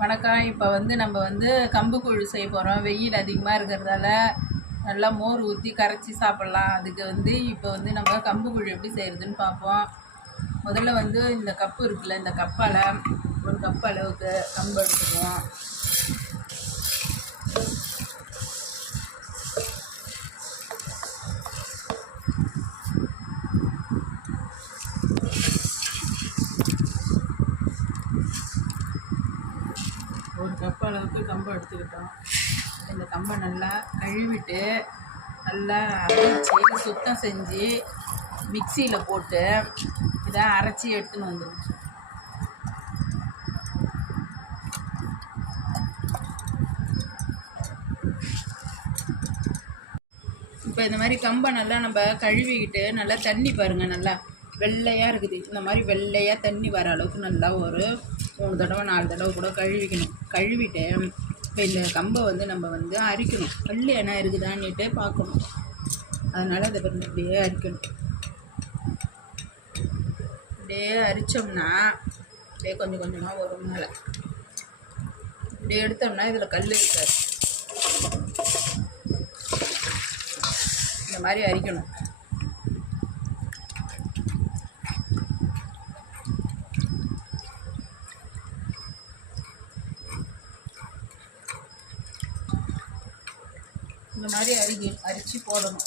வணக்கம். இப்போ வந்து நம்ம வந்து கம்பு கூழ் செய்ய போகிறோம் வெயில் அதிகமாக இருக்கிறதால நல்லா மோர் ஊற்றி கரைச்சி சாப்பிட்லாம். அதுக்கு வந்து இப்போ வந்து நம்ம கம்பு கூழ் எப்படி செய்கிறதுன்னு பார்ப்போம். முதல்ல வந்து இந்த கப்பு இருக்குல்ல இந்த கப்பால் ஒரு கப் அளவுக்கு கம்பு எடுத்துக்குவோம் ஒரு கப் அளவுக்கு கம்பை இந்த கம்பை நல்லா கழுவிட்டு நல்லா அரைச்சி சுத்தம் செஞ்சு மிக்சியில் போட்டு இதை அரைச்சி எடுத்துன்னு வந்துடும் இப்போ இந்த மாதிரி கம்பை நல்லா நம்ம கழுவிக்கிட்டு நல்லா தண்ணி பாருங்கள் நல்லா வெள்ளையாக இருக்குது. இந்த மாதிரி வெள்ளையாக தண்ணி வர அளவுக்கு நல்லா ஒரு மூணு தடவை நாலு தடவை கூட கழுவிக்கணும். கழுவிட்டு இப்போ இந்த கம்பை வந்து நம்ம வந்து அரிக்கணும். கல் என்ன இருக்குதான்னுட்டு பார்க்கணும். அதனால் அதை வந்து அப்படியே அரிக்கணும். அப்படியே அரித்தோம்னா அப்படியே கொஞ்சம் கொஞ்சமாக வரும் மேலே. அப்படியே எடுத்தோம்னா இதில் கல் இருக்காது. இந்த மாதிரி அரிக்கணும். இந்த மாதிரி அரிக்கி அரித்து போடணும்.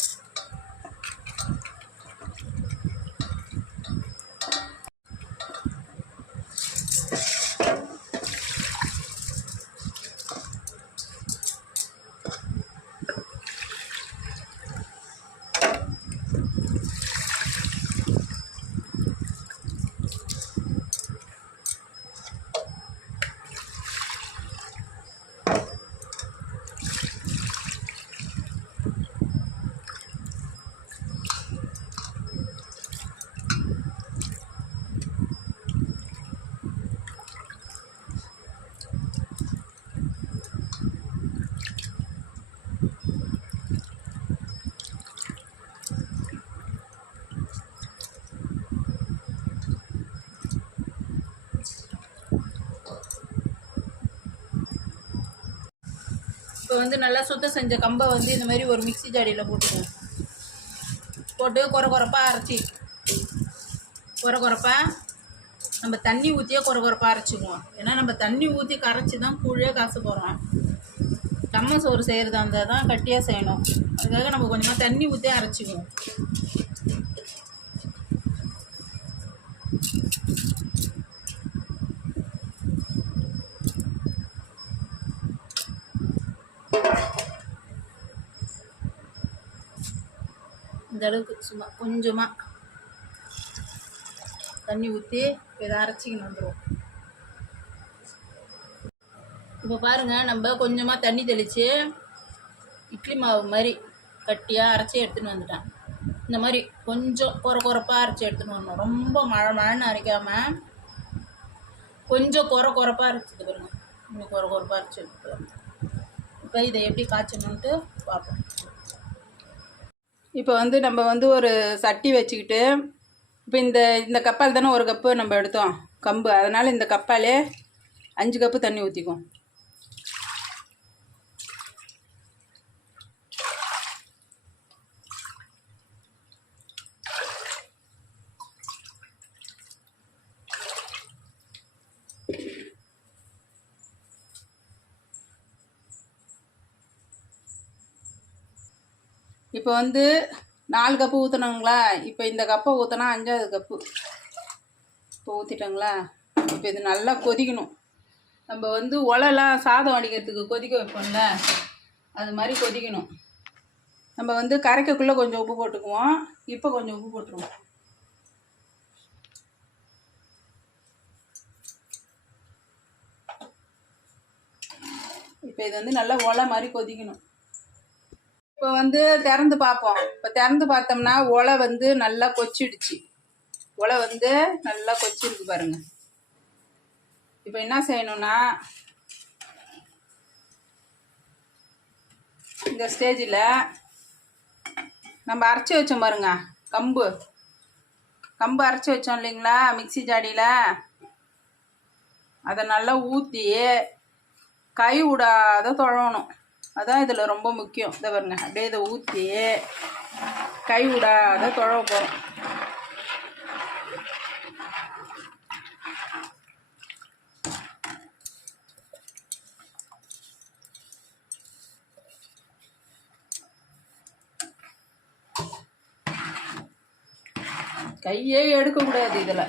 வந்து நல்லா சுத்தம் செஞ்ச கம்பை வந்து இந்த மாதிரி ஒரு மிக்ஸி ஜாடியில் போட்டுக்கோங்க. போட்டு குறை குறைப்பாக அரைச்சி. குறை குறைப்பாக நம்ம தண்ணி ஊற்றியே குறை குறைப்பாக அரைச்சிக்குவோம். ஏன்னா நம்ம தண்ணி ஊற்றி கரைச்சி தான் கூழே காசு போகிறோம் கம்ம சோறு செய்கிறதா இருந்தால் தான் கட்டியாக செய்யணும். அதுக்காக நம்ம கொஞ்சமாக தண்ணி ஊற்றி அரைச்சிக்குவோம். இந்த அளவுக்கு சும்மா கொஞ்சமாக தண்ணி ஊற்றி இதை அரைச்சிக்கின்னு வந்துடுவோம் இப்போ பாருங்கள் நம்ம கொஞ்சமாக தண்ணி தெளித்து இட்லி மாவு மாதிரி கட்டியாக அரைச்சி எடுத்துன்னு வந்துட்டேன். இந்த மாதிரி கொஞ்சம் குறை குறைப்பாக அரைச்சி எடுத்துன்னு வரணும். ரொம்ப மழை மழைன்னு அரைக்காமல் கொஞ்சம் குறை குறைப்பாக அரைச்சிட்டு பாருங்க. இன்னும் குறை குறைப்பாக அரைச்சி எடுத்துக்கலாம் இப்போ இதை எப்படி காய்ச்சணுன்ட்டு பார்ப்போம் இப்போ வந்து நம்ம வந்து ஒரு சட்டி வச்சுக்கிட்டு இப்போ இந்த இந்த கப்பால் தானே ஒரு கப்பு நம்ம எடுத்தோம் கம்பு. அதனால் இந்த கப்பாலே அஞ்சு கப்பு தண்ணி ஊற்றிக்கும் இப்போ வந்து நாலு கப்பு ஊற்றணுங்களா இப்போ இந்த கப்பை ஊற்றினா அஞ்சாவது கப்பு. இப்போ ஊற்றிட்டோங்களா இப்போ இது நல்லா கொதிக்கணும். நம்ம வந்து உலலாம் சாதம் வடிக்கிறதுக்கு கொதிக்க வைப்போம்ல? அது மாதிரி கொதிக்கணும். நம்ம வந்து கரைக்கக்குள்ளே கொஞ்சம் உப்பு போட்டுக்குவோம். இப்போ கொஞ்சம் உப்பு போட்டுருவோம். இப்போ இது வந்து நல்லா ஒலை மாதிரி கொதிக்கணும். இப்போ வந்து திறந்து பார்ப்போம். இப்போ திறந்து பார்த்தோம்னா ஒலை வந்து நல்லா கொச்சிடுச்சு. ஒலை வந்து நல்லா கொச்சிருக்கு பாருங்க. இப்போ என்ன செய்யணும்னா இந்த ஸ்டேஜில் நம்ம அரைச்சி வச்சோம் பாருங்க கம்பு. கம்பு அரைச்சி வச்சோம் இல்லைங்களா மிக்ஸி ஜாடியில். அதை நல்லா ஊற்றி கை விடாத தொழணும். அதான் இதில் ரொம்ப முக்கியம். இதை பாருங்க. அப்படியே இதை ஊற்றி கை விடாத தொழ போகிறோம் கையே எடுக்கக்கூடாது இதில்.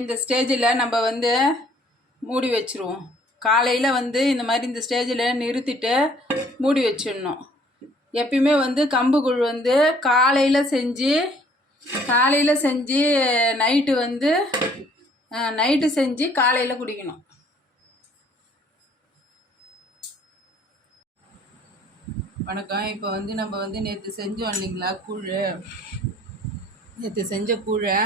இந்த ஸ்டேஜில் நம்ம வந்து மூடி வச்சுருவோம். காலையில் வந்து இந்த மாதிரி இந்த ஸ்டேஜில் நிறுத்திட்டு மூடி வச்சிடணும். எப்பயுமே வந்து கம்புகுழ் வந்து காலையில் செஞ்சு காலையில் செஞ்சு நைட்டு வந்து நைட்டு செஞ்சு காலையில் குடிக்கணும். வணக்கம். இப்போ வந்து நம்ம வந்து நேற்று செஞ்சோம் இல்லைங்களா கூழ்? நேற்று செஞ்ச கூழை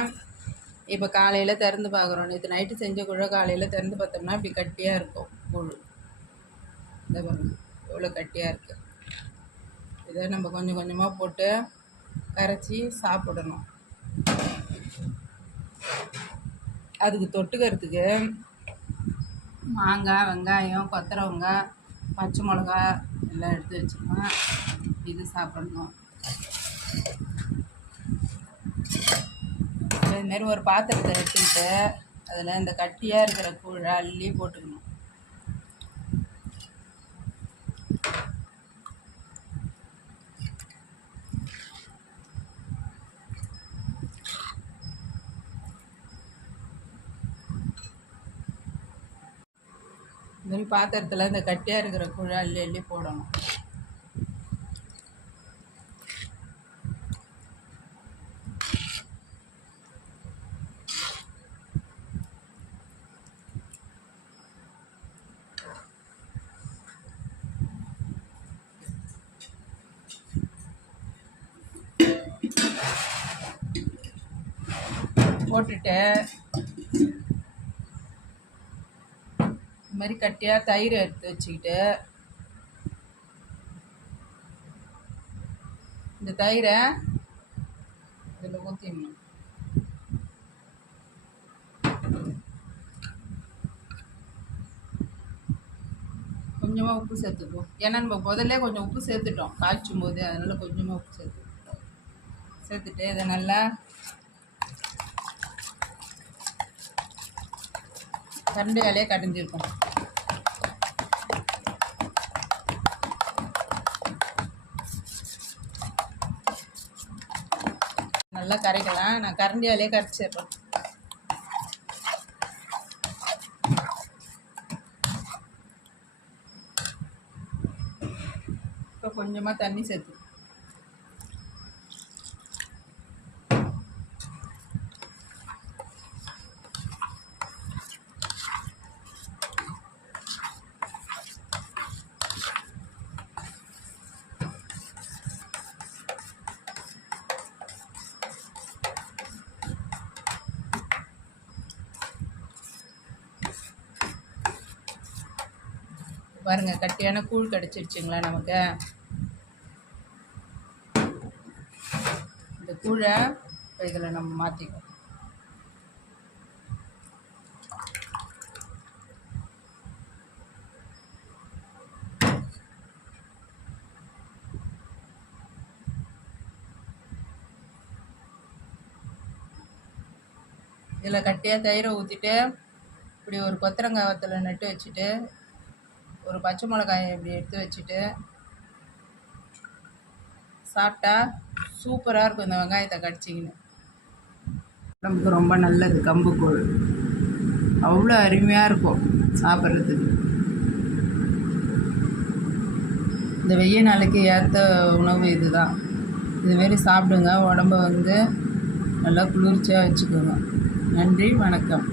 இப்போ காலையில் திறந்து பார்க்குறோம். நேற்று நைட்டு செஞ்ச கூழை காலையில் திறந்து பார்த்தோம்னா இப்படி கட்டியாக இருக்கும். கூழ் இந்த பாருங்க. எவ்வளோ கட்டியாக இருக்குது இதை நம்ம கொஞ்சம் கொஞ்சமாக போட்டு கரைச்சி சாப்பிடணும். அதுக்கு தொட்டுக்கிறதுக்கு மாங்காய் வெங்காயம் கொத்தரவங்காய் பச்சை மிளகா எல்லாம் எடுத்து வச்சுக்கோங்க இது சாப்பிடணும். இதுமாரி ஒரு பாத்திரத்தை எடுத்துக்கிட்டு அதில் இந்த கட்டியாக இருக்கிற கூழை அள்ளி போட்டுக்கணும். இந்த மாதிரி பாத்திரத்தில் இந்த கட்டியாக இருக்கிற கூழை அள்ளி அள்ளி போடணும். போட்டுட்டு இது மாதிரி கட்டியாக தயிர் எடுத்து வச்சுக்கிட்டு இந்த தயிரை இதில் ஊற்றிடணும் கொஞ்சமாக உப்பு சேர்த்துக்குவோம் ஏன்னா நம்ம முதல்ல கொஞ்சம் உப்பு சேர்த்துட்டோம். காய்ச்சும் போது அதனால் கொஞ்சமாக உப்பு சேர்த்துக்கிட்டோம். சேர்த்துட்டு இதை நல்லா கரண்டு வேலையை கடைஞ்சிருக்கும். நல்லா கரைக்கலாம். நான் கரண்டி வேலையை கரைச்சிடுறேன் இப்போ கொஞ்சமாக தண்ணி சேர்த்து பாருங்க கட்டியான கூழ் கிடச்சிருச்சுங்களா நமக்கு? இந்த கூழை இதில் நம்ம மாற்றிக்குவோம் இதில் கட்டியாக தயிரை ஊற்றிட்டு இப்படி ஒரு கொத்தரங்காய் நட்டு வச்சுட்டு ஒரு பச்சை மிளகாயை இப்படி எடுத்து வச்சுட்டு சாப்பிட்டா சூப்பராக இருக்கும் இந்த வெங்காயத்தை கடிச்சிக்கின்னு. உடம்புக்கு ரொம்ப நல்லது கம்பு அவ்வளோ அருமையாக இருக்கும் சாப்பிட்றதுக்கு. இந்த வெய்ய நாளைக்கு ஏற்ற உணவு இதுதான். இதுமாரி சாப்பிடுங்க உடம்ப வந்து நல்லா குளிர்ச்சியாக வச்சுக்கோங்க. நன்றி வணக்கம்.